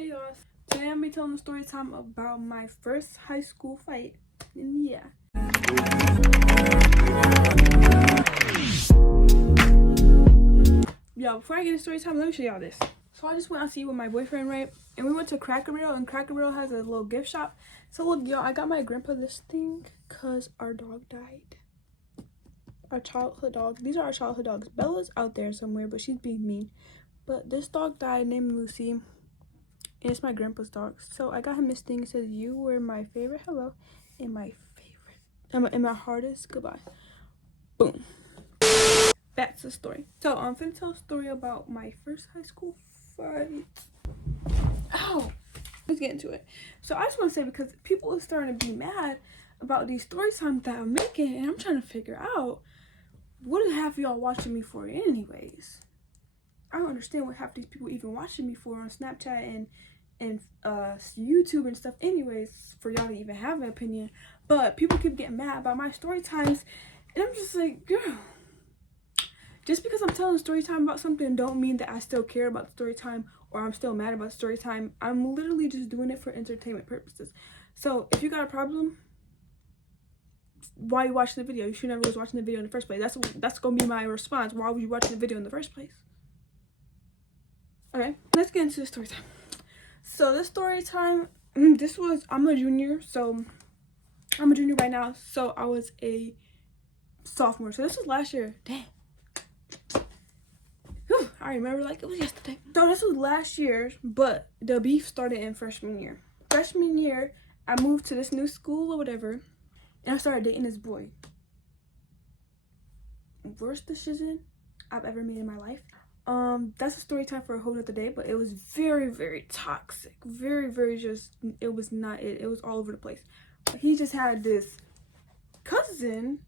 Hey y'all, today I'm gonna be telling the story time about my first high school fight. And yeah. Yo, before I get into story time, let me show y'all this. So I just went out to eat with my boyfriend, right? And we went to Cracker Barrel, and Cracker Barrel has a little gift shop. So look, y'all, I got my grandpa this thing because our dog died. Our childhood dog. These are our childhood dogs. Bella's out there somewhere, but she's being mean. But this dog died named Lucy. And it's my grandpa's dog. So I got him this thing. It says, "You were my favorite hello and my favorite and my hardest goodbye." Boom. That's the story. So I'm finna tell a story about my first high school fight. Ow! Let's get into it. So I just want to say, because people are starting to be mad about these story times that I'm making, and I'm trying to figure out what is half of y'all watching me for anyways. I don't understand what half these people even watching me for on Snapchat and YouTube and stuff anyways, for y'all to even have an opinion. But people keep getting mad about my story times, and I'm just like, girl, just because I'm telling a story time about something don't mean that I still care about the story time or I'm still mad about the story time. I'm literally just doing it for entertainment purposes. So if you got a problem, why are you watching the video? You should never was watching the video in the first place. That's gonna be my response. Why was you watching the video in the first place? Okay, let's get into the story time. So this story time, I'm a junior, so I'm a junior right now. So I was a sophomore. So this was last year. Damn. Whew, I remember like it was yesterday. So this was last year, but the beef started in freshman year. Freshman year, I moved to this new school or whatever, and I started dating this boy. Worst decision I've ever made in my life. That's a story time for a whole nother day, but it was very, very toxic. Very just, it was not it. It was all over the place. But he just had this cousin.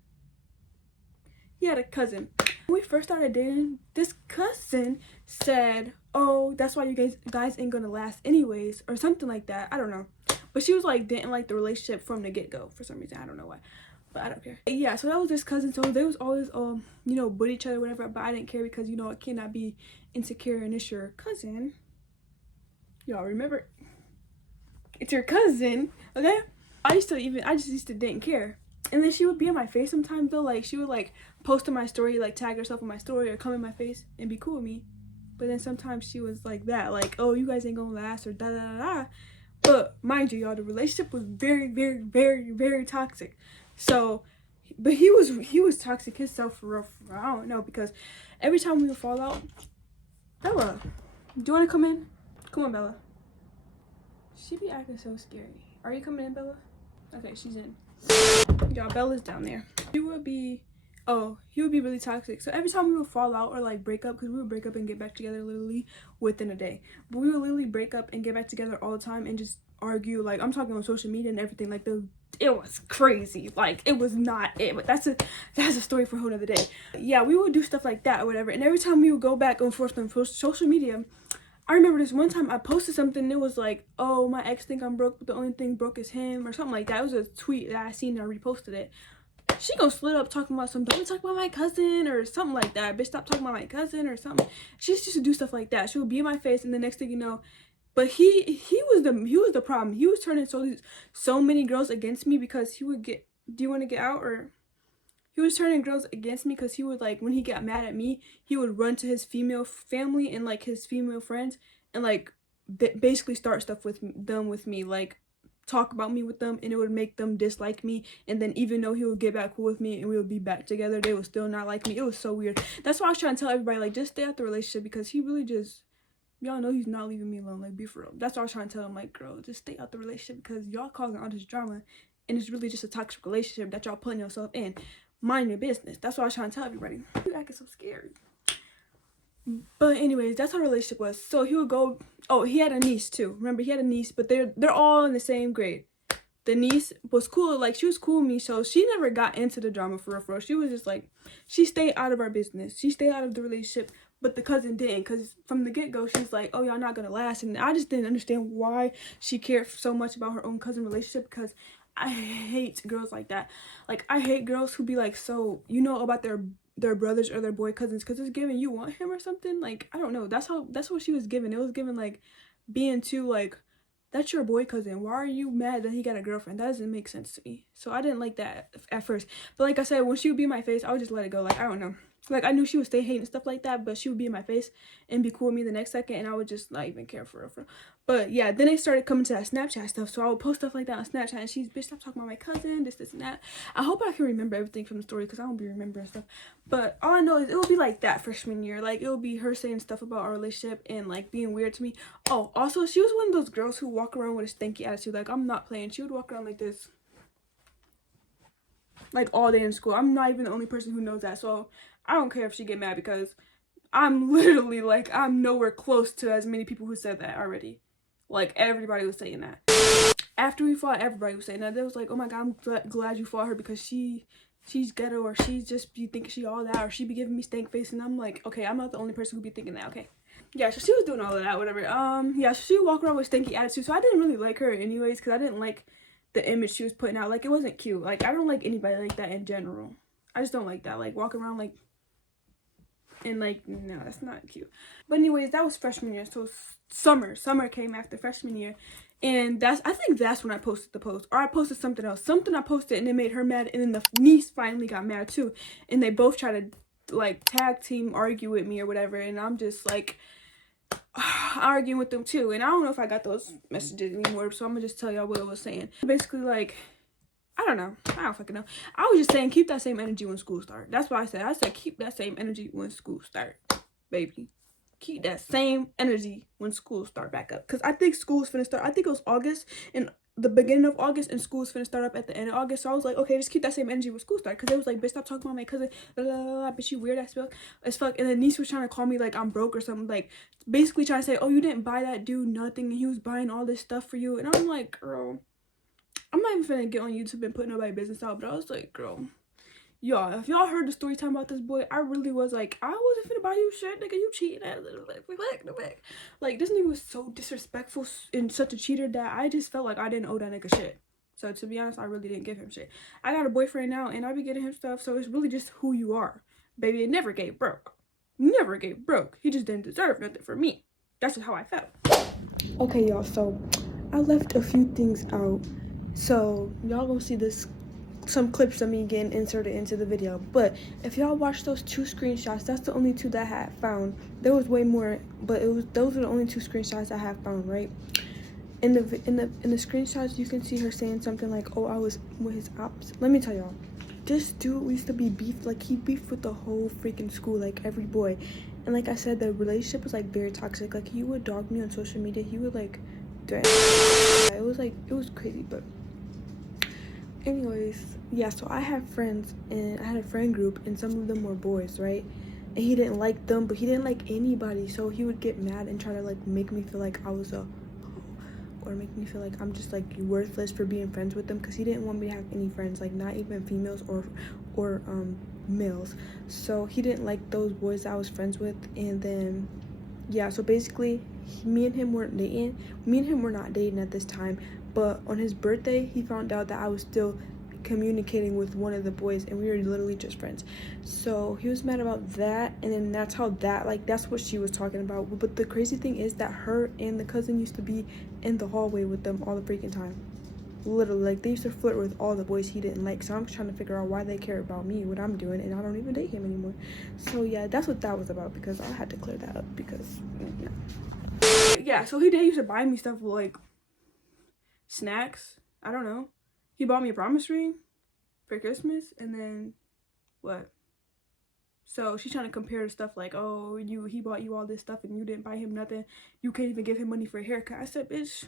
He had a cousin. When we first started dating, this cousin said, "Oh, that's why you guys ain't gonna last anyways," or something like that. I don't know. But she was like, didn't like the relationship from the get-go for some reason. I don't know why. But I don't care. Yeah, so that was this cousin. So they was always bully each other, whatever. But I didn't care because I cannot be insecure and it's your cousin. Y'all remember? It's your cousin, okay? I just used to didn't care. And then she would be in my face sometimes though. Like she would like post in my story, like tag herself in my story or come in my face and be cool with me. But then sometimes she was like that, like, "Oh, you guys ain't gonna last," or da da da da. But mind you, y'all, the relationship was very toxic. So, but he was toxic himself for real. I don't know, because every time we would fall out, Bella, do you want to come in? Come on, Bella. She be acting so scary. Are you coming in, Bella? Okay, she's in. Y'all, Bella's down there. He would be really toxic. So every time we would fall out or like break up, because we would break up and get back together literally within a day. But we would literally break up and get back together all the time and just argue. Like, I'm talking on social media and everything. Like it was crazy. Like, it was not it. But that's a story for a whole other day. Yeah, we would do stuff like that or whatever. And every time we would go back and forth on social media, I remember this one time I posted something. It was like, "Oh, my ex think I'm broke, but the only thing broke is him," or something like that. It was a tweet that I seen and I reposted it. She gonna slid up talking about something. "Don't talk about my cousin," or something like that. "Bitch, stop talking about my cousin," or something. She used to do stuff like that. She would be in my face, and the next thing you know, but he was the problem. He was turning so many girls against me because he would get. Do you want to get out? Or he was turning girls against me because he would, like, when he got mad at me, he would run to his female family and like his female friends and like basically start stuff with me, like talk about me with them, and it would make them dislike me. And then even though he would get back cool with me and we would be back together, they would still not like me. It was so weird. That's why I was trying to tell everybody, like, just stay out the relationship, because he really just, y'all know he's not leaving me alone. Like, be for real. That's why I was trying to tell him, like, girl, just stay out the relationship, because y'all causing all this drama and it's really just a toxic relationship that y'all putting yourself in. Mind your business. That's what I was trying to tell everybody. You acting so scary. But anyways, that's how the relationship was. So he would go. Oh, he had a niece too. Remember, he had a niece, but they're all in the same grade. The niece was cool. Like, she was cool with me, so she never got into the drama for real. She was just like, she stayed out of our business. She stayed out of the relationship. But the cousin didn't, because from the get-go, she's like, "Oh, y'all not gonna last." And I just didn't understand why she cared so much about her own cousin relationship, because I hate girls like that. Like, I hate girls who be like, so about their brothers or their boy cousins, because it's giving you want him or something. Like, I don't know. That's what she was giving. It was giving like, being too like, that's your boy cousin. Why are you mad that he got a girlfriend? That doesn't make sense to me. So I didn't like that at first. But like I said, when she would be in my face, I would just let it go. Like, I don't know. Like, I knew she would stay hating stuff like that, but she would be in my face and be cool with me the next second, and I would just not even care for her. But yeah, then they started coming to that Snapchat stuff, so I would post stuff like that on Snapchat, and she's, bitch, stop talking about my cousin, this, and that. I hope I can remember everything from the story, because I don't be remembering stuff. But all I know is it will be like that freshman year. Like, it will be her saying stuff about our relationship and, like, being weird to me. Oh, also, she was one of those girls who walk around with a stanky attitude. Like, I'm not playing. She would walk around like this, like, all day in school. I'm not even the only person who knows that, so I don't care if she get mad, because I'm literally, like, I'm nowhere close to as many people who said that already. Like, everybody was saying that. After we fought, everybody was saying that. They was like, oh my god, I'm glad you fought her, because she's ghetto, or she's just be thinking she all that, or she be giving me stank face. And I'm like, okay, I'm not the only person who be thinking that, okay? Yeah, so she was doing all of that, whatever. Yeah, so she would walk around with stanky attitude, so I didn't really like her anyways, because I didn't like the image she was putting out. Like, it wasn't cute. Like, I don't like anybody like that in general. I just don't like that. Like, walking around like, and like, no, that's not cute. But anyways, that was freshman year. So summer came after freshman year, and I think that's when I posted the post, or I posted something else. Something I posted and it made her mad, and then the niece finally got mad too, and they both tried to like tag team argue with me or whatever, and I'm just like arguing with them too. And I don't know if I got those messages anymore, so I'm gonna just tell y'all what it was saying. Basically, like, I don't know. I don't fucking know. I was just saying, keep that same energy when school start. That's what I said. I said, keep that same energy when school start, baby. Keep that same energy when school start back up. Because I think school's finna start. I think it was August, and the beginning of August, and school's finna start up at the end of August. So I was like, okay, just keep that same energy when school start. Because it was like, bitch, stop talking about my cousin. Blah, blah, blah, blah, bitch, you weird as fuck. And then niece was trying to call me like I'm broke or something. Like, basically trying to say, oh, you didn't buy that dude nothing, and he was buying all this stuff for you. And I'm like, girl, I'm not even finna get on YouTube and put nobody's business out, but I was like, girl, y'all, if y'all heard the story time about this boy, I really was like, I wasn't finna buy you shit, nigga, you cheating at like, this nigga was so disrespectful and such a cheater that I just felt like I didn't owe that nigga shit. So to be honest, I really didn't give him shit. I got a boyfriend now, and I be getting him stuff, so it's really just who you are. Baby, it never gave broke. Never gave broke. He just didn't deserve nothing from me. That's just how I felt. Okay, y'all, so I left a few things out. So y'all gonna see some clips of me getting inserted into the video, but if y'all watch those 2 screenshots, that's the only 2 that I had found. There was way more, but those were the only 2 screenshots I have found, right? In the screenshots, you can see her saying something like, oh, I was with his ops. Let me tell y'all, this dude used to be beefed. Like, he beefed with the whole freaking school, like every boy. And like I said, the relationship was like very toxic. Like, he would dog me on social media. He would like threaten. Yeah, it was crazy. But anyways, yeah, so I had friends, and I had a friend group, and some of them were boys, right? And he didn't like them, but he didn't like anybody, so he would get mad and try to like make me feel like I was or make me feel like I'm just like worthless for being friends with them, because he didn't want me to have any friends, like not even females or males. So he didn't like those boys that I was friends with. And then yeah, so basically me and him weren't dating. Me and him were not dating at this time, but on his birthday he found out that I was still communicating with one of the boys, and we were literally just friends. So he was mad about that, and then that's what she was talking about. But the crazy thing is that her and the cousin used to be in the hallway with them all the freaking time. Literally, like, they used to flirt with all the boys he didn't like. So I'm trying to figure out why they care about me, what I'm doing, and I don't even date him anymore. So yeah, that's what that was about, because I had to clear that up, because yeah, so he did used to buy me stuff like snacks. I don't know. He bought me a promise ring for Christmas, and then what? So she's trying to compare stuff like, oh, he bought you all this stuff and you didn't buy him nothing. You can't even give him money for a haircut. I said, bitch,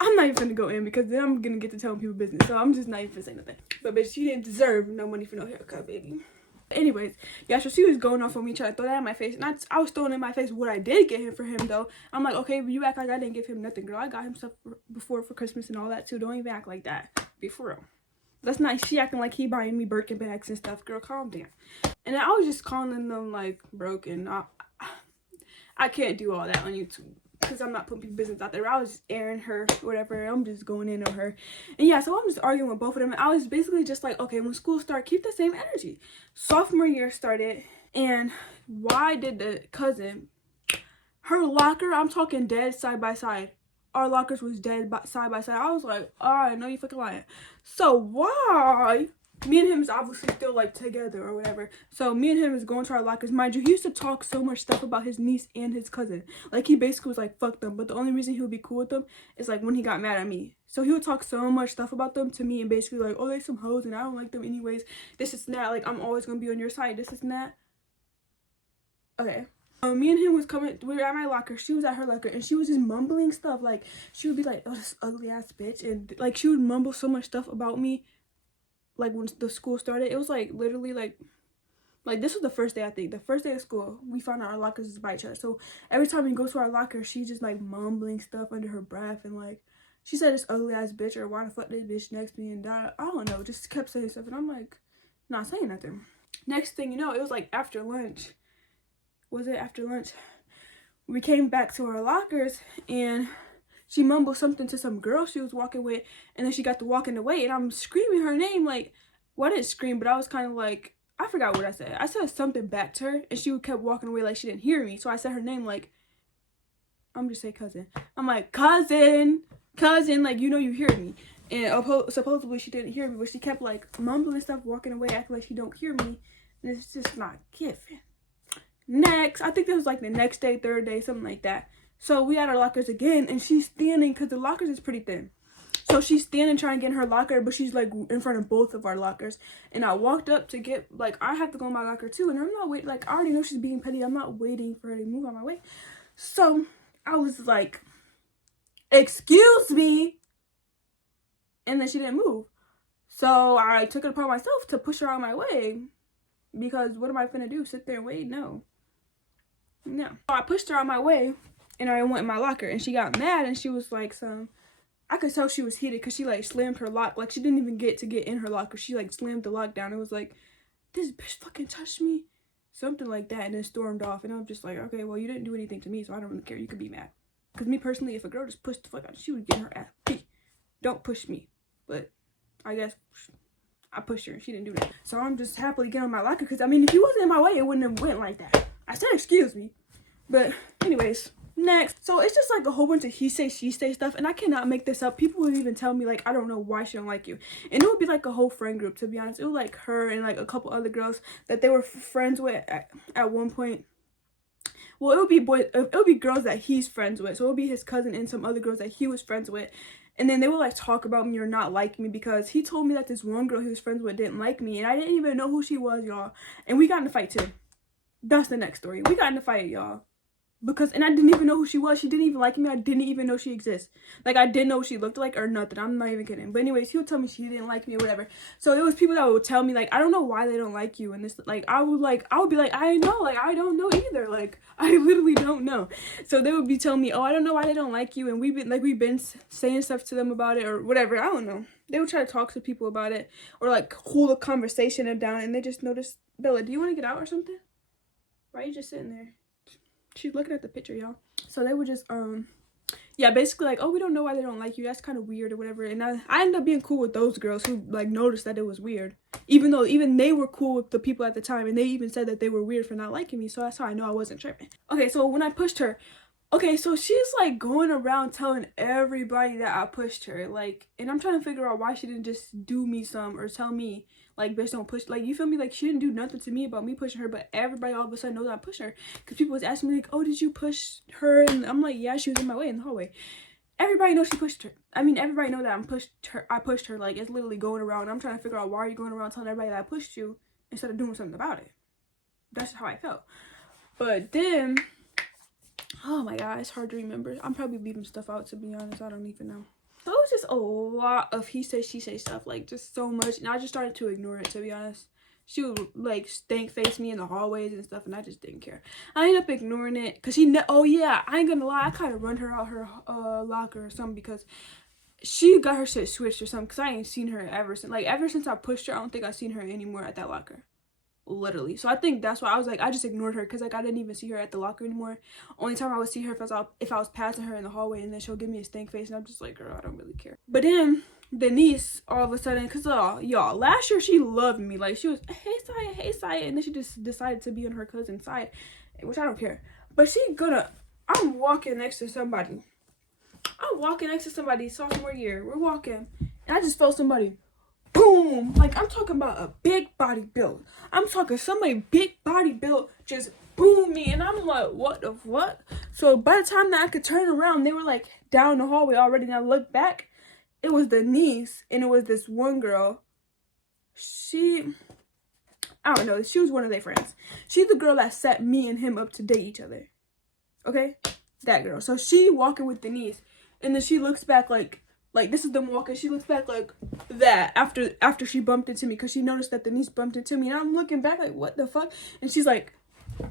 I'm not even gonna go in, because then I'm gonna get to telling people business. So I'm just not even gonna say nothing. But bitch, you didn't deserve no money for no haircut, baby. Anyways, yeah, so she was going off on me, trying to throw that in my face, and I was throwing in my face what I did get him for him, though. I'm like, okay, but you act like I didn't give him nothing, girl. I got him stuff before for Christmas and all that too. Don't even act like that. Be for real. That's not, she acting like he buying me Birkin bags and stuff. Girl, calm down. And I was just calling them like broken. I can't do all that on YouTube, because I'm not putting people's business out there. I was just airing her, whatever. I'm just going in on her. And yeah, so I'm just arguing with both of them. And I was basically just like, okay, when school started, keep the same energy. Sophomore year started, and why did the cousin Her locker, I'm talking dead side by side. Our lockers was dead side by side. I was like, I know you fucking lying. So why? Me and him is obviously still like together or whatever. So me and him is going to our lockers. Mind you, he used to talk so much stuff about his niece and his cousin. Like he basically was like, fuck them. But the only reason he would be cool with them is like when he got mad at me. So he would talk so much stuff about them to me and basically like, oh, they some hoes and I don't like them anyways. This is that. Like I'm always gonna be on your side. This is that. Okay. Me and him was coming, we were at my locker, she was at her locker, and she was just mumbling stuff, like, she would be like, oh, this ugly ass bitch, and, like, she would mumble so much stuff about me, like, when the school started. It was, like, literally, like, this was the first day, I think, the first day of school, we found out our lockers is by each other, so every time we go to our locker, she just, like, mumbling stuff under her breath, and, like, she said this ugly ass bitch, or why the fuck this bitch next to me, and that, I don't know, just kept saying stuff, and I'm, like, not saying nothing. Next thing you know, it was, like, after lunch. Was it after lunch? We came back to our lockers and she mumbled something to some girl she was walking with, and then she got to walking away and I'm screaming her name. Like, well, I didn't scream, but I was kind of like, I forgot what I said. I said something back to her and she kept walking away like she didn't hear me. So I said her name, like, I'm just say cousin. I'm like, cousin, like, you know you hear me. And supposedly she didn't hear me, but she kept like mumbling stuff, walking away, acting like she don't hear me. And it's just not giving. Next, I think this was like the next day, third day, something like that. So we had our lockers again, and she's standing, because the lockers is pretty thin. So she's standing trying to get in her locker, but she's like in front of both of our lockers. And I walked up to get, like, I have to go in my locker too, and I'm not waiting, like, I already know she's being petty. I'm not waiting for her to move on my way. So I was like, excuse me. And then she didn't move. So I took it upon myself to push her out of my way, because what am I finna do? Sit there and wait? No. So I pushed her out my way and I went in my locker, and she got mad and she was like I could tell she was heated because she like slammed her lock. Like she didn't even get to get in her locker. She like slammed the lock down. It was like, this bitch fucking touched me. Something like that, and then stormed off. And I'm just like, okay, well, you didn't do anything to me, so I don't really care. You could be mad. Because me personally, if a girl just pushed the fuck out, she would get her ass beat. Don't push me. But I guess I pushed her and she didn't do that. So I'm just happily getting on my locker because, I mean, if he wasn't in my way, it wouldn't have went like that. I said excuse me. But anyways, next. So it's just like a whole bunch of he say, she say stuff. And I cannot make this up. People would even tell me, like, I don't know why she don't like you. And it would be like a whole friend group, to be honest. It was like her and like a couple other girls that they were friends with at one point. Well, it would be girls that he's friends with. So it would be his cousin and some other girls that he was friends with. And then they would like talk about me or not like me because he told me that this one girl he was friends with didn't like me. And I didn't even know who she was, y'all. And we got in a fight too. That's the next story. We got in a fight, y'all. And I didn't even know who she was. She didn't even like me. I didn't even know she exists. Like, I didn't know what she looked like or nothing. I'm not even kidding. But anyways, he would tell me she didn't like me or whatever. So it was people that would tell me, like, I don't know why they don't like you. And this, like, I would be like, I know. Like, I don't know either. Like, I literally don't know. So they would be telling me, oh, I don't know why they don't like you. And we've been saying stuff to them about it or whatever. I don't know. They would try to talk to people about it or, like, hold a conversation down. And they just noticed, Bella, do you want to get out or something? Why are you just sitting there? She's looking at the picture, y'all. So they were just, yeah, basically like, oh, we don't know why they don't like you. That's kind of weird or whatever. And I ended up being cool with those girls who, like, noticed that it was weird. Even though they were cool with the people at the time. And they even said that they were weird for not liking me. So that's how I know I wasn't tripping. Okay, so when I pushed her, okay, so she's, like, going around telling everybody that I pushed her. Like, and I'm trying to figure out why she didn't just do me some or tell me, like, bitch, don't push. Like, you feel me? Like, she didn't do nothing to me about me pushing her, but everybody all of a sudden knows I pushed her. Because people was asking me, like, oh, did you push her? And I'm like, yeah, she was in my way in the hallway. Everybody knows she pushed her. I mean, everybody know that I pushed her. Like, it's literally going around. I'm trying to figure out why are you going around telling everybody that I pushed you instead of doing something about it. That's how I felt. But then, oh my god, it's hard to remember. I'm probably leaving stuff out, to be honest. I don't even know. So it was just a lot of he say, she say stuff, like, just so much. And I just started to ignore it, to be honest. She would, like, stank face me in the hallways and stuff, and I just didn't care. I ended up ignoring it, because oh yeah, I ain't gonna lie, I kind of run her out her locker or something, because she got her shit switched or something, because I ain't seen her ever since I pushed her. I don't think I've seen her anymore at that locker. Literally. So I think that's why I was like, I just ignored her because, like, I didn't even see her at the locker anymore. Only time I would see her if I was passing her in the hallway, and then she'll give me a stank face, and I'm just like, girl, I don't really care. But then Denise, all of a sudden, because y'all, last year she loved me. Like, she was, hey Saya, and then she just decided to be on her cousin's side, which I don't care. But she gonna I'm walking next to somebody. Sophomore year. We're walking. And I just felt somebody. Boom. Like, I'm talking about a big body build. I'm talking somebody big body build just boom me. And I'm like, what the what? So by the time that I could turn around, they were like down the hallway already. And I looked back. It was the niece. And it was this one girl. I don't know. She was one of their friends. She's the girl that set me and him up to date each other. Okay? That girl. So she walking with the niece. And then she looks back like this is them walking. She looks back like that after she bumped into me, because she noticed that the niece bumped into me. And I'm looking back like, what the fuck? And she's like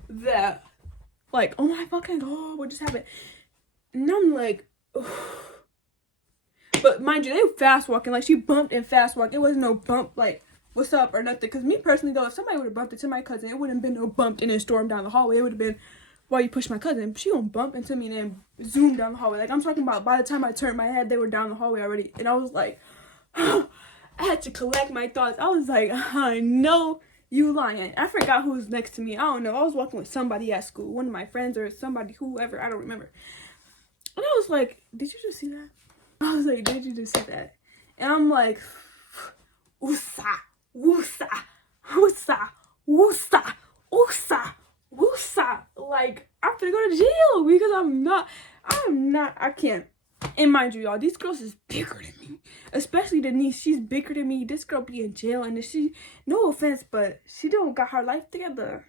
that. Like, oh my fucking god, what just happened? And I'm like, ugh. But mind you, they were fast walking. Like, she bumped and fast walked. It wasn't no bump like, what's up or nothing. Because me personally though, if somebody would have bumped into my cousin, it wouldn't have been no bumped and then stormed down the hallway. It would have been, why you push my cousin? She gonna bump into me and then zoom down the hallway. Like, I'm talking about by the time I turned my head, they were down the hallway already. And I was like, I had to collect my thoughts. I was like, I know you lying. I forgot who was next to me. I don't know. I was walking with somebody at school. One of my friends or somebody, whoever. I don't remember. And I was like, did you just see that? I was like, did you just see that? And I'm like, woosah, woosah, woosah, woosah, woosah, woosah. Like, I'm gonna go to jail because I can't. And mind you, y'all, these girls is bigger than me. Especially the niece, she's bigger than me. This girl be in jail, and she, no offense, but she don't got her life together.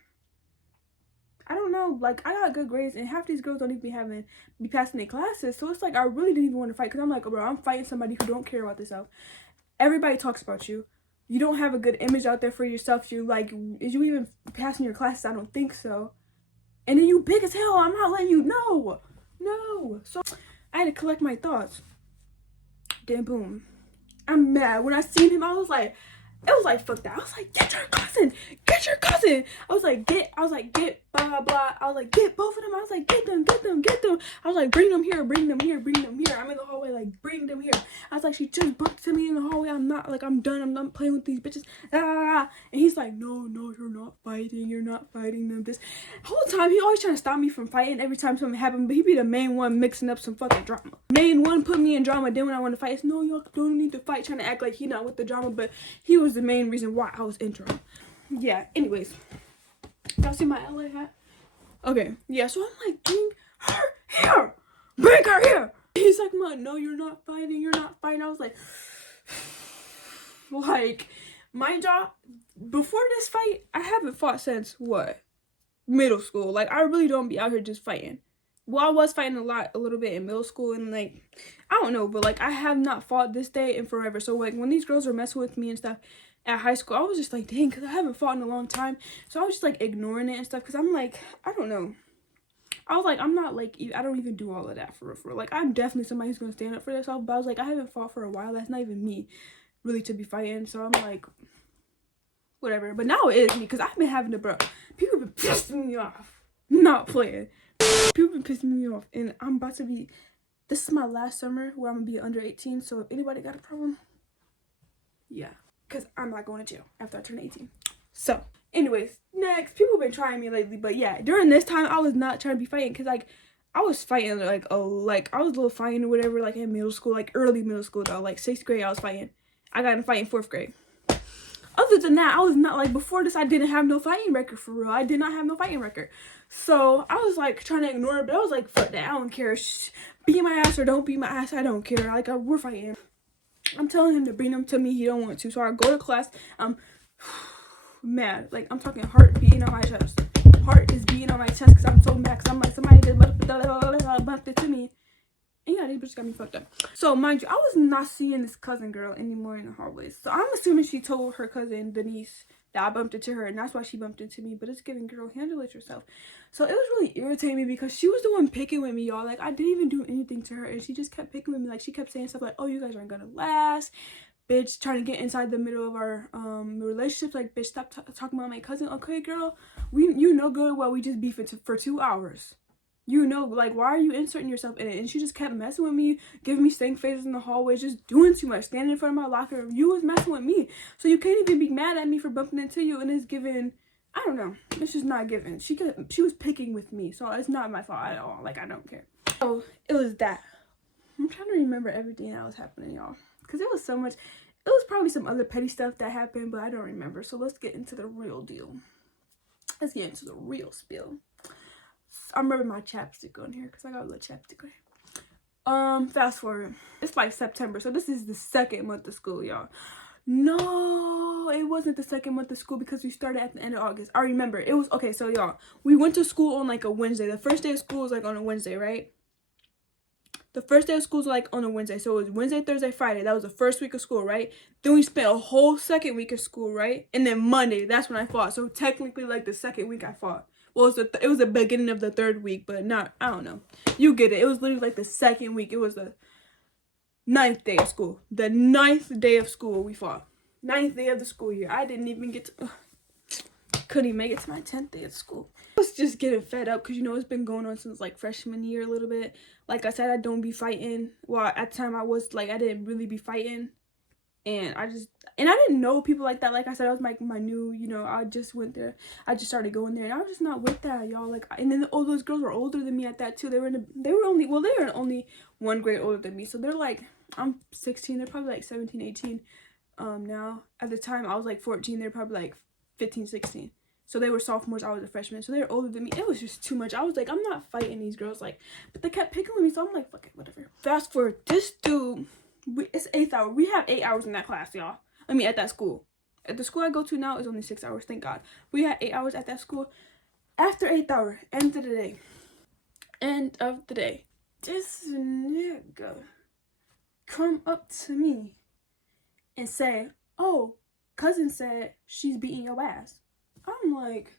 I don't know, like, I got good grades, and half these girls don't even be passing their classes. So it's like, I really didn't even want to fight, because I'm like, bro, I'm fighting somebody who don't care about themselves. Everybody talks about you. You don't have a good image out there for yourself. You like, is you even passing your classes? I don't think so. And then you big as hell. I'm not letting you know. No. So I had to collect my thoughts. Then boom. I'm mad. When I seen him, it was like, fuck that. I was like, get your cousin. Get your cousin. I was like, get, blah, blah, blah. I was like, get both of them. I was like, get them. I was like, bring them here. I'm in the hallway, like, bring them here. I was like, she just bumped to me in the hallway. I'm done. I'm done playing with these bitches. And he's like, no, you're not fighting them. This whole time, he always trying to stop me from fighting every time something happened. But he be the main one mixing up some fucking drama. Main one put me in drama. Then when I want to fight, it's, no, you don't need to fight. Trying to act like he not with the drama. But he was the main reason why I was in drama. Yeah, anyways. Y'all see my LA hat? Okay, yeah, so I'm like, bring her here. Bring her here. He's like, no, you're not fighting. I was like, mind y'all, before this fight, I haven't fought since, what? Middle school. Like, I really don't be out here just fighting. Well, I was fighting a little bit in middle school, and like, I don't know, but like, I have not fought this day in forever. So like, when these girls were messing with me and stuff at high school, I was just like, dang, because I haven't fought in a long time. So I was just like ignoring it and stuff, because I'm like, I don't know. I was like, I'm not like, I don't even do all of that for real. Like, I'm definitely somebody who's gonna stand up for themselves, but I was like, I haven't fought for a while. That's not even me really to be fighting. So I'm like, whatever. But now it is me, because I've been having to, bro, people been pissing me off. Not playing. People been pissing me off, and I'm about to be, this is my last summer where I'm gonna be under 18. So if anybody got a problem, yeah, because I'm not going to jail after I turn 18. So anyways, next, people have been trying me lately, but yeah, during this time I was not trying to be fighting, because like, I was fighting I was a little fighting or whatever, like in middle school, like early middle school though, like 6th grade I was fighting. I got in a fight in 4th grade. Other than that, I was not, like, before this, I didn't have no fighting record for real. I did not have no fighting record. So I was like trying to ignore it, but I was like, fuck that, I don't care. Beat my ass or don't beat my ass, I don't care. Like, we're fighting. I'm telling him to bring them to me, he don't want to. So I go to class, I'm mad. Like, I'm talking heart beating on my chest. Heart is beating on my chest because I'm so mad, because I'm like, somebody just bumped it to me. And yeah, these bitches got me fucked up. So mind you, I was not seeing this cousin girl anymore in the hallways. So I'm assuming she told her cousin Denise that I bumped into her, and that's why she bumped into me. But it's giving, girl, handle it yourself. So it was really irritating me, because she was the one picking with me, y'all. Like, I didn't even do anything to her, and she just kept picking with me. Like, she kept saying stuff like, oh, you guys aren't gonna last, bitch, trying to get inside the middle of our relationships. Like, bitch, stop talking about my cousin. Okay, girl, you know good well we just beefing for 2 hours. You know, like, why are you inserting yourself in it? And she just kept messing with me, giving me stank faces in the hallway, just doing too much, standing in front of my locker. You was messing with me. So you can't even be mad at me for bumping into you, and it's giving, I don't know. It's just not given. She was picking with me, so it's not my fault at all. Like, I don't care. So it was that. I'm trying to remember everything that was happening, y'all, because it was so much. It was probably some other petty stuff that happened, but I don't remember. So let's get into the real deal. Let's get into the real spill. I remember my chapstick on here because I got a little chapstick on here. Fast forward. It's like September, so this is the second month of school, y'all. No, it wasn't the second month of school because we started at the end of August. I remember. It was, okay, so y'all, we went to school on like a Wednesday. The first day of school was like on a Wednesday, right? The first day of school was like on a Wednesday. So it was Wednesday, Thursday, Friday. That was the first week of school, right? Then we spent a whole second week of school, right? And then Monday, that's when I fought. So technically, like, the second week I fought. Well, it was the beginning of the third week, but not, I don't know. You get it. It was literally like the second week. It was the 9th day of school. The 9th day of school we fought. 9th day of the school year. I didn't even get to... couldn't even make it to my 10th day of school. I was just getting fed up because, you know, it's been going on since like freshman year a little bit. Like I said, I don't be fighting. Well, at the time I was like, I didn't really be fighting. And I didn't know people like that. Like I said, I was like my new, you know, I just went there. I just started going there and I was just not with that, y'all. Like, and then all those girls were older than me at that too. They were only 1 grade older than me. So they're like, I'm 16. They're probably like 17, 18 now. At the time I was like 14. They're probably like 15, 16. So they were sophomores, I was a freshman. So they were older than me. It was just too much. I was like, I'm not fighting these girls. Like, but they kept picking with me. So I'm like, fuck it, whatever. Fast forward, this dude, it's 8th hour. We have 8 hours in that class, y'all. I mean, at that school. At the school I go to now, it's only 6 hours, thank God. We had 8 hours at that school. After 8th hour, end of the day. End of the day. This nigga come up to me and say, oh, cousin said she's beating your ass. I'm like,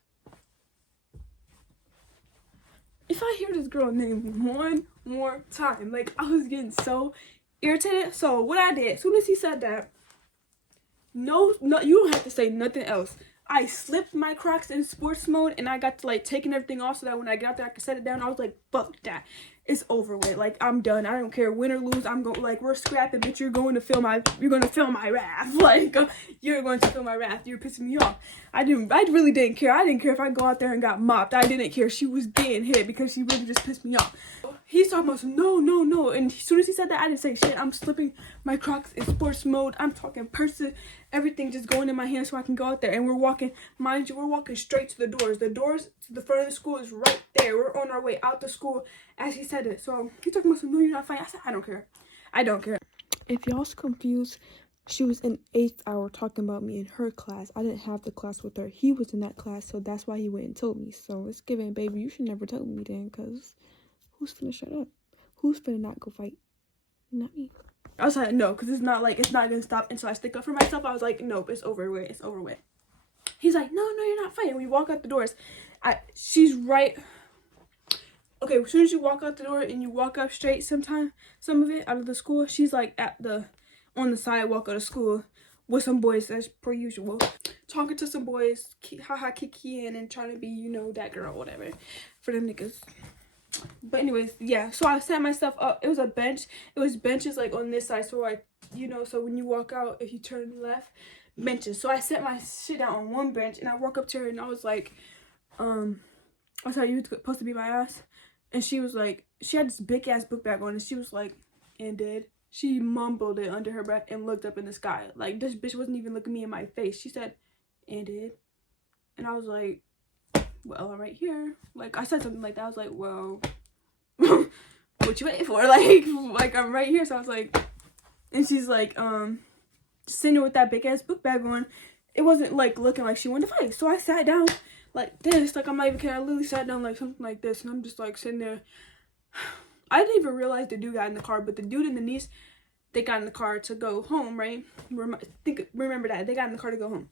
if I hear this girl name one more time, like, I was getting so irritated. So what I did, as soon as he said that, no, you don't have to say nothing else. I slipped my Crocs in sports mode and I got to like taking everything off so that when I got there I could set it down. I was like, fuck that. It's over with. Like, I'm done. I don't care, win or lose. I'm going, like, we're scrapping, bitch. You're going to feel my wrath. Like, you're going to feel my wrath. You're pissing me off. I really didn't care. I didn't care if I go out there and got mopped. I didn't care. She was getting hit because she really just pissed me off. He's talking about some, no. And as soon as he said that, I didn't say shit. I'm slipping my Crocs in sports mode. I'm talking person, everything just going in my hand so I can go out there. And we're walking, mind you, we're walking straight to the doors. The doors to the front of the school is right there. We're on our way out the school as he said it. So he's talking about some, no, you're not fighting. I said, I don't care. I don't care. If y'all's confused, she was in 8th hour talking about me in her class. I didn't have the class with her. He was in that class, so that's why he went and told me. So it's giving, baby, you should never tell me then, because who's finna shut up? Who's finna not go fight? Not me. I was like, no, because it's not gonna stop until I stick up for myself. I was like, nope, it's over with. It's over with. He's like, no, you're not fighting. We walk out the doors. She's right. Okay, as soon as you walk out the door and you walk up straight, some of it out of the school, she's like on the sidewalk of the school with some boys as per usual, talking to some boys, haha, kikiing and trying to be, you know, that girl, whatever, for them niggas. But anyways, yeah, so I set myself up. It was a bench. It was benches like on this side, so so when you walk out, if you turn left, benches. So I set my shit down on one bench and I walk up to her and I was like, I thought you were supposed to be my ass. And she was like, she had this big ass book bag on and she was like, and did. She mumbled it under her breath and looked up in the sky. Like, this bitch wasn't even looking me in my face. She said, and did. And I was like, well, I'm right here. Like, I said something like that. I was like, well, what you waiting for? Like I'm right here. So I was like, and she's like, sitting there with that big ass book bag on. It wasn't like looking like she wanted to fight. So I sat down like this, like I'm not even kidding. I literally sat down like something like this, and I'm just like sitting there. I didn't even realize the dude got in the car, but the dude and the niece, they got in the car to go home, right? Remember that. They got in the car to go home.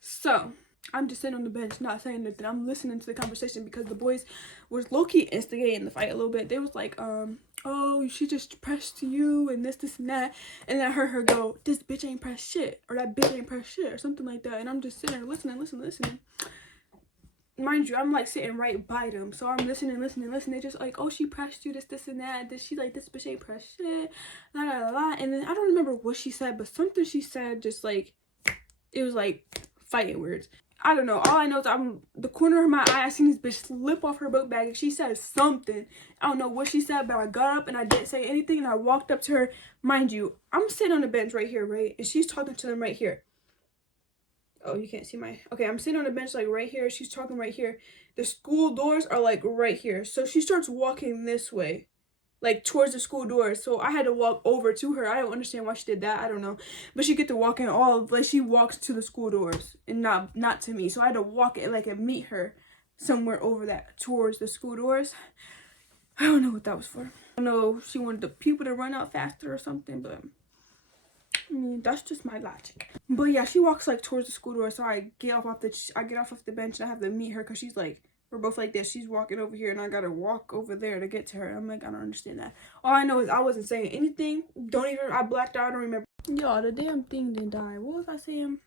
So I'm just sitting on the bench, not saying nothing. I'm listening to the conversation because the boys was low-key instigating the fight a little bit. They was like, oh, she just pressed to you and this and that. And then I heard her go, this bitch ain't pressed shit. Or that bitch ain't pressed shit. Or something like that. And I'm just sitting there listening. Mind you, I'm like sitting right by them. So I'm listening. They just like, oh, she pressed you, this and that. She like, this bitch ain't pressed shit. La, la, la, la. And then I don't remember what she said, but something she said just like, it was like fighting words. I don't know. All I know is I'm the corner of my eye. I seen this bitch slip off her book bag and she said something. I don't know what she said, but I got up and I didn't say anything and I walked up to her. Mind you, I'm sitting on the bench right here, right? And she's talking to them right here. Oh, you can't see my... Okay, I'm sitting on the bench like right here. She's talking right here. The school doors are like right here. So she starts walking this way, like towards the school doors. So I had to walk over to her. I don't understand why she did that. I don't know. But she get to walk in all, like she walks to the school doors and not to me. So I had to walk it like and meet her somewhere over that towards the school doors. I don't know what that was for. I don't know if she wanted the people to run out faster or something, but I mean, that's just my logic. But yeah, she walks like towards the school door. So I get off the bench and I have to meet her because she's like, we're both like this. She's walking over here and I gotta walk over there to get to her. I'm like, I don't understand that. All I know is I wasn't saying anything. I blacked out. I don't remember. Y'all, the damn thing didn't die. What was I saying?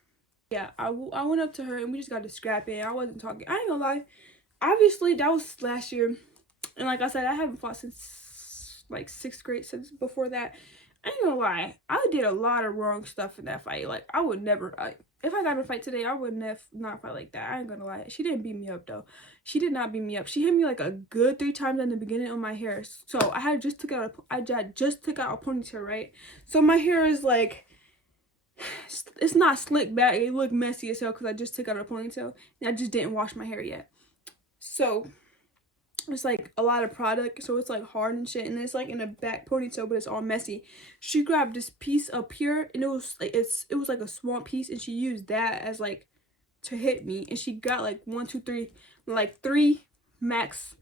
Yeah, I went up to her and we just got to scrapping. I wasn't talking. I ain't gonna lie. Obviously, that was last year. And like I said, I haven't fought since like 6th grade, since before that. I ain't gonna lie. I did a lot of wrong stuff in that fight. Like, I would never... if I got in a fight today, I would not fight like that. I ain't gonna lie. She didn't beat me up, though. She did not beat me up. She hit me like a good 3 times in the beginning on my hair. So, I just took out a ponytail, right? So, my hair is like... It's not slicked back. It looked messy as hell because I just took out a ponytail. And I just didn't wash my hair yet. So... it's like a lot of product, so it's like hard and shit, and it's like in a back ponytail, but it's all messy. She grabbed this piece up here and it was like a small piece, and she used that as like to hit me, and she got like 1 2 3 like 3 max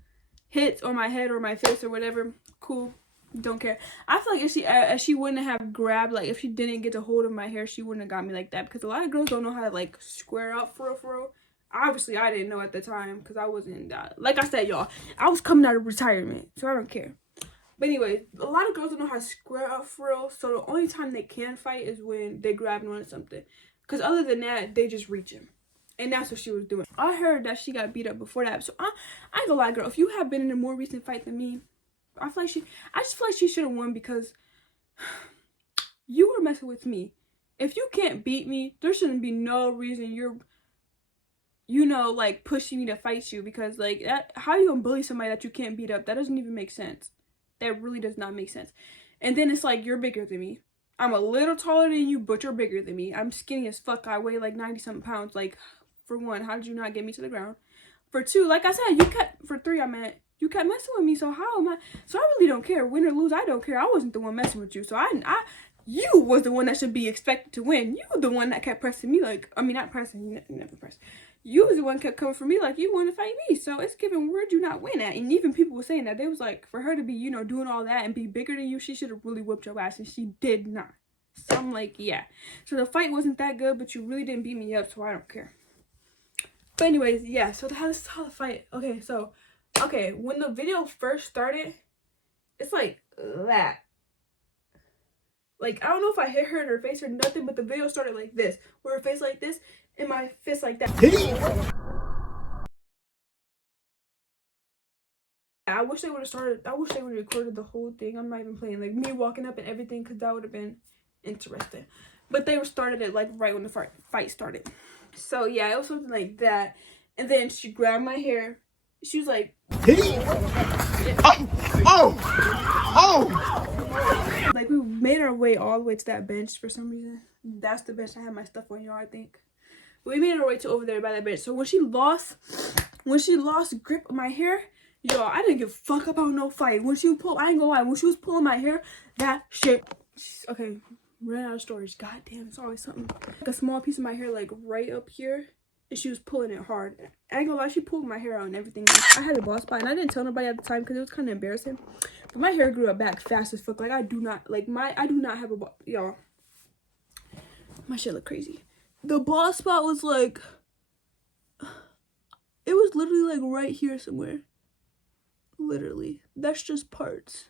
hits on my head or my face or whatever. Cool, don't care. I feel like if she wouldn't have grabbed, like if she didn't get a hold of my hair, she wouldn't have got me like that, because a lot of girls don't know how to like square up for real. Obviously, I didn't know at the time because I wasn't, like I said, y'all, I was coming out of retirement, so I don't care. But anyway, a lot of girls don't know how to square up for real, so the only time they can fight is when they grab on something. Because other than that, they just reach him. And that's what she was doing. I heard that she got beat up before that, so I ain't gonna lie, girl. If you have been in a more recent fight than me, I just feel like she should have won, because you were messing with me. If you can't beat me, there shouldn't be no reason you're... like pushing me to fight you, because like that, how you gonna bully somebody that you can't beat up? That doesn't even make sense. That really does not make sense. And then it's like, you're bigger than me. I'm a little taller than you, but you're bigger than me. I'm skinny as fuck. I weigh like 90 something pounds. Like, for one, how did you not get me to the ground? For two, like I said, for three, you kept messing with me. So how am I? So I really don't care. Win or lose, I don't care. I wasn't the one messing with you. So you was the one that should be expected to win. You the one that kept pressing me, like, I mean, not pressing, you never press. You was the one kept coming for me like you want to fight me. So it's given, where'd you not win at? And even people were saying that. They was like, for her to be, doing all that and be bigger than you, she should have really whooped your ass, and she did not. So I'm like, yeah. So the fight wasn't that good, but you really didn't beat me up, so I don't care. But anyways, yeah, so that's how the fight. Okay, when the video first started, it's like that. Like, I don't know if I hit her in her face or nothing, but the video started like this, where her face like this, and my fist like that. I wish they would have recorded the whole thing. I'm not even playing, like me walking up and everything, because that would have been interesting. But they started it like right when the fight started. So yeah, it was something like that. And then she grabbed my hair. She was like, like, we made our way all the way to that bench for some reason. That's the bench I had my stuff on, y'all, I think. We made our way to over there by that bench. So when she lost grip of my hair, y'all, I didn't give a fuck about no fight. When she pulled, I ain't gonna lie, when she was pulling my hair, that shit, okay, ran out of storage. God damn, it's always something. Like a small piece of my hair, like right up here, and she was pulling it hard. I ain't gonna lie, she pulled my hair out and everything. I had a bald spot, and I didn't tell nobody at the time because it was kind of embarrassing. But my hair grew up back fast as fuck. Like, I do not have a bald, y'all. My shit look crazy. The bald spot was like, it was literally like right here somewhere. Literally. That's just parts.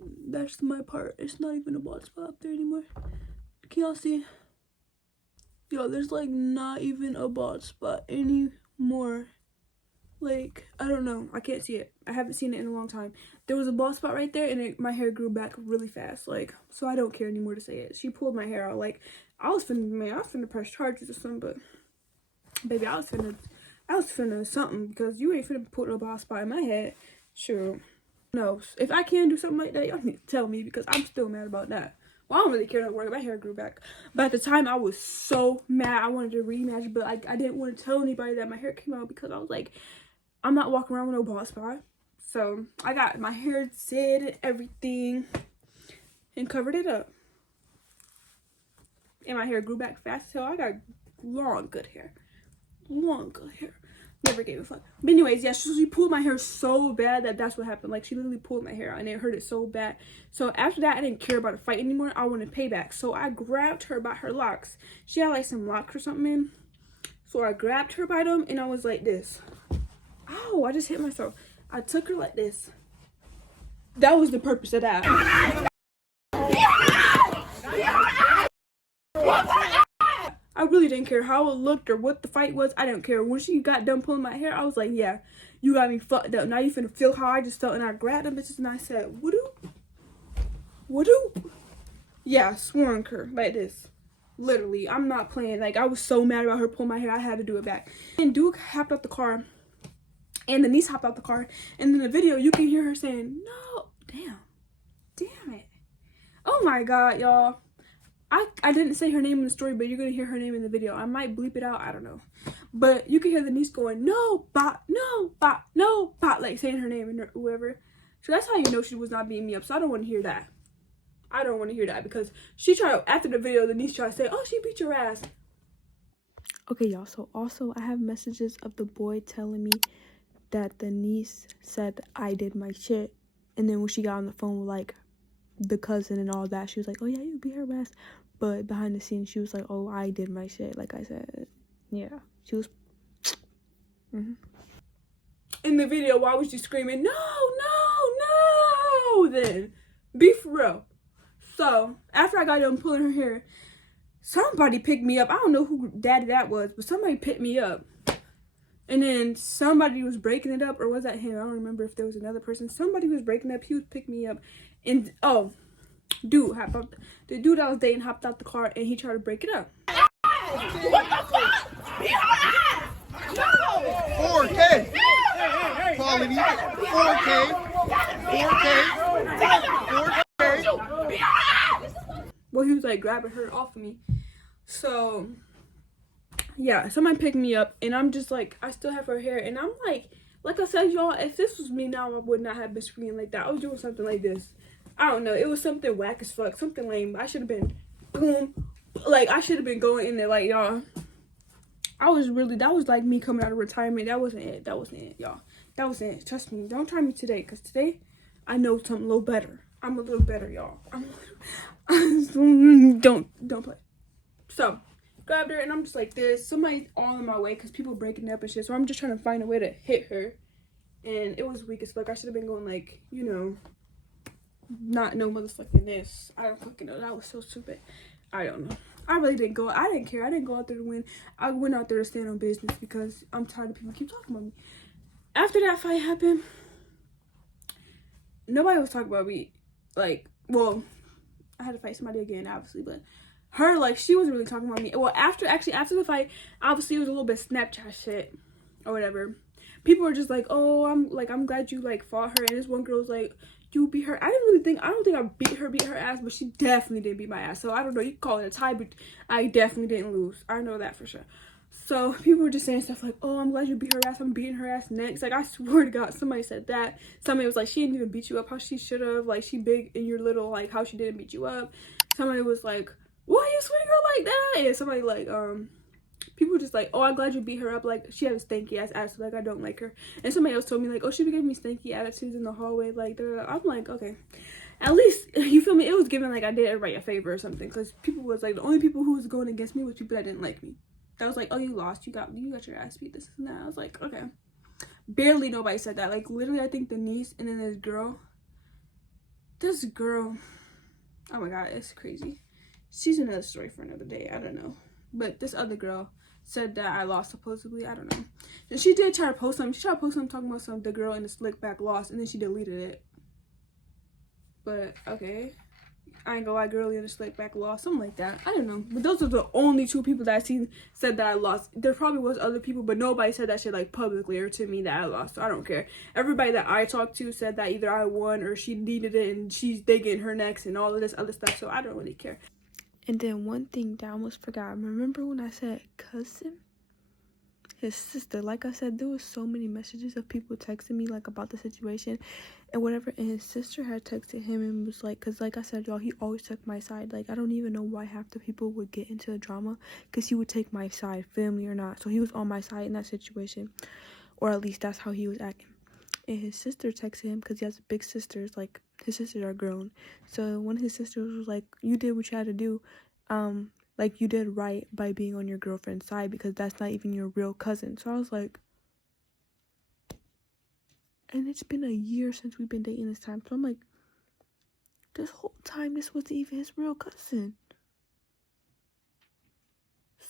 That's my part. It's not even a bald spot up there anymore. Can y'all see? Yo, there's like not even a bald spot anymore. Like, I don't know. I can't see it. I haven't seen it in a long time. There was a bald spot right there, and my hair grew back really fast. Like, so I don't care anymore to say it. She pulled my hair out. Like, I was finna press charges or something, but Baby, I was finna something, because you ain't finna put no bald spot in my head. Sure. No, if I can do something like that, y'all need to tell me, because I'm still mad about that. Well, I don't really care no more. My hair grew back. But at the time, I was so mad. I wanted to rematch, but I didn't want to tell anybody that my hair came out, because I was like, I'm not walking around with no bald spot. So I got my hair did and everything and covered it up. And my hair grew back fast, so I got long, good hair. Long, good hair. Never gave a fuck. But anyways, yeah, she pulled my hair so bad that's what happened. Like, she literally pulled my hair out and it hurt it so bad. So after that, I didn't care about a fight anymore. I wanted payback. So I grabbed her by her locks. She had like some locks or something in. So I grabbed her by them and I was like this. Ow, I just hit myself. I took her like this. That was the purpose of that. I really didn't care how it looked or what the fight was. I didn't care. When she got done pulling my hair, I was like, yeah, you got me fucked up. Now you finna feel how I just felt. And I grabbed them bitches and I said, whoop, whoop. Yeah, sworn her like this. Literally, I'm not playing. Like, I was so mad about her pulling my hair. I had to do it back. And Duke hopped out the car. And the niece hopped out the car. And in the video, you can hear her saying, no, damn it. Oh my God, y'all. I didn't say her name in the story, but you're going to hear her name in the video. I might bleep it out. I don't know. But you can hear the niece going, no, bot, like saying her name and whoever. So that's how you know she was not beating me up. So I don't want to hear that. I don't want to hear that, because she tried, after the video, the niece tried to say, oh, she beat your ass. Okay, y'all. So also, I have messages of the boy telling me that the niece said I did my shit. And then when she got on the phone with, like, the cousin and all that, she was like, oh, yeah, you beat her ass. But behind the scenes, she was like, oh, I did my shit, like I said. Yeah, she was... In the video, why was she screaming, no, then? Be for real. So, after I got done pulling her hair, somebody picked me up. I don't know who daddy that was, but somebody picked me up. And then somebody was breaking it up, or was that him? I don't remember if there was another person. Somebody was breaking up. He was picking me up. And, oh, dude hopped out. The dude I was dating hopped out the car, and he tried to break it up. What the fuck? 4K. Quality. 4K. Well, he was, like, grabbing her off of me. So... yeah, somebody picked me up, and I'm just like, I still have her hair, and I'm like I said, y'all, if this was me now, I would not have been screaming like that. I was doing something like this. I don't know, it was something whack as fuck, something lame. I should have been, boom, like, I should have been going in there, like, y'all. That was like me coming out of retirement. That wasn't it, y'all. That wasn't it. Trust me, don't try me today, because today, I know something a little better. I'm a little better, y'all. Don't play. So, grabbed her, and I'm just like this. Somebody's all in my way because people breaking up and shit. So I'm just trying to find a way to hit her. And it was weak as fuck. I should have been going like, you know, not no motherfucking this. I don't fucking know. That was so stupid. I don't know. I really didn't go. I didn't care. I didn't go out there to win. I went out there to stand on business because I'm tired of people keep talking about me. After that fight happened, nobody was talking about me. Like, well, I had to fight somebody again, obviously, but her, like, she wasn't really talking about me. Well, after the fight, obviously it was a little bit Snapchat shit or whatever. People were just like, oh, I'm glad you, like, fought her. And this one girl was like, you beat her. I don't think I beat her ass, but she definitely didn't beat my ass. So I don't know, you can call it a tie, but I definitely didn't lose. I know that for sure. So people were just saying stuff like, oh, I'm glad you beat her ass. I'm beating her ass next. Like, I swear to God, somebody said that. Somebody was like, she didn't even beat you up how she should have. Like, she big and you're little, like, how she didn't beat you up. Somebody was like, why you swing her like that? And somebody like, people just like, oh, I'm glad you beat her up. Like, she had a stanky ass attitude. Like, I don't like her. And somebody else told me, like, oh, she gave me stanky attitudes in the hallway. Like, I'm like, okay. At least, you feel me? It was given like I did everybody a favor or something. Because people was like, the only people who was going against me was people that didn't like me. That was like, oh, you lost. You got your ass beat. This and that. I was like, okay. Barely nobody said that. Like, literally, I think the niece and then this girl. Oh my God, it's crazy. She's another story for another day. I don't know. But this other girl said that I lost supposedly. I don't know. And she did try to post something. She tried to post something talking about the girl in the slick back lost, and then she deleted it. But okay. I ain't gonna lie, girly in the slick back lost, something like that. I don't know, but those are the only 2 people that I seen said that I lost. There probably was other people, but nobody said that shit like publicly or to me that I lost. So I don't care. Everybody that I talked to said that either I won or she needed it and they getting her next and all of this other stuff. So I don't really care. And then one thing that I almost forgot. Remember when I said cousin? His sister. Like I said, there was so many messages of people texting me like about the situation and whatever, and his sister had texted him and was like, because like I said, y'all, he always took my side. Like, I don't even know why half the people would get into the drama, because he would take my side, family or not. So he was on my side in that situation, or at least that's how he was acting. And his sister texted him, because he has big sisters, like his sisters are grown. So one of his sisters was like, you did what you had to do, like, you did right by being on your girlfriend's side, because that's not even your real cousin. So I was like, and it's been a year since we've been dating this time. So I'm like, this whole time, this wasn't even his real cousin.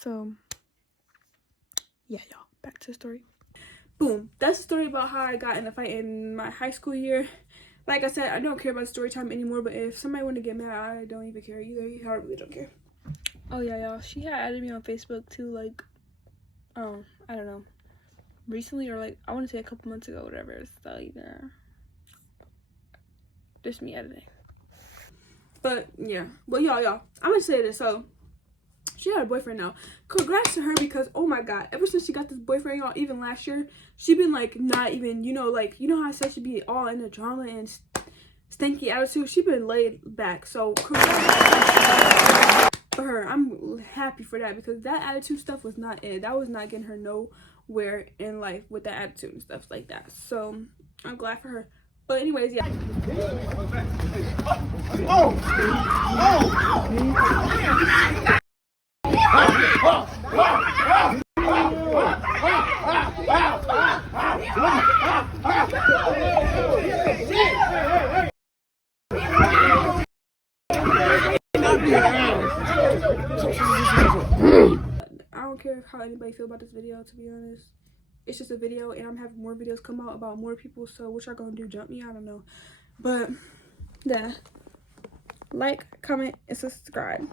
So, yeah, y'all, back to the story. Boom. That's the story about how I got in a fight in my high school year. Like I said, I don't care about story time anymore, but if somebody want to get mad, I don't even care either. I really don't care. Oh yeah, y'all, she had added me on Facebook too, like, I don't know, recently, or like, I want to say a couple months ago, whatever. So either just me editing. But yeah, well, y'all, I'm gonna say this. So she had a boyfriend now. Congrats to her, because oh my god, ever since she got this boyfriend, y'all, even last year, she been like not even, like, you know how I said she'd be all in the drama and stinky attitude. She been laid back. So congrats for her. I'm happy for that, because that attitude stuff was not it. That was not getting her nowhere in life with that attitude and stuff like that. So I'm glad for her. But anyways, yeah. I don't care how anybody feel about this video, to be honest. It's just a video, and I'm having more videos come out about more people. So what y'all gonna do, jump me? I don't know. But yeah, like, comment, and subscribe.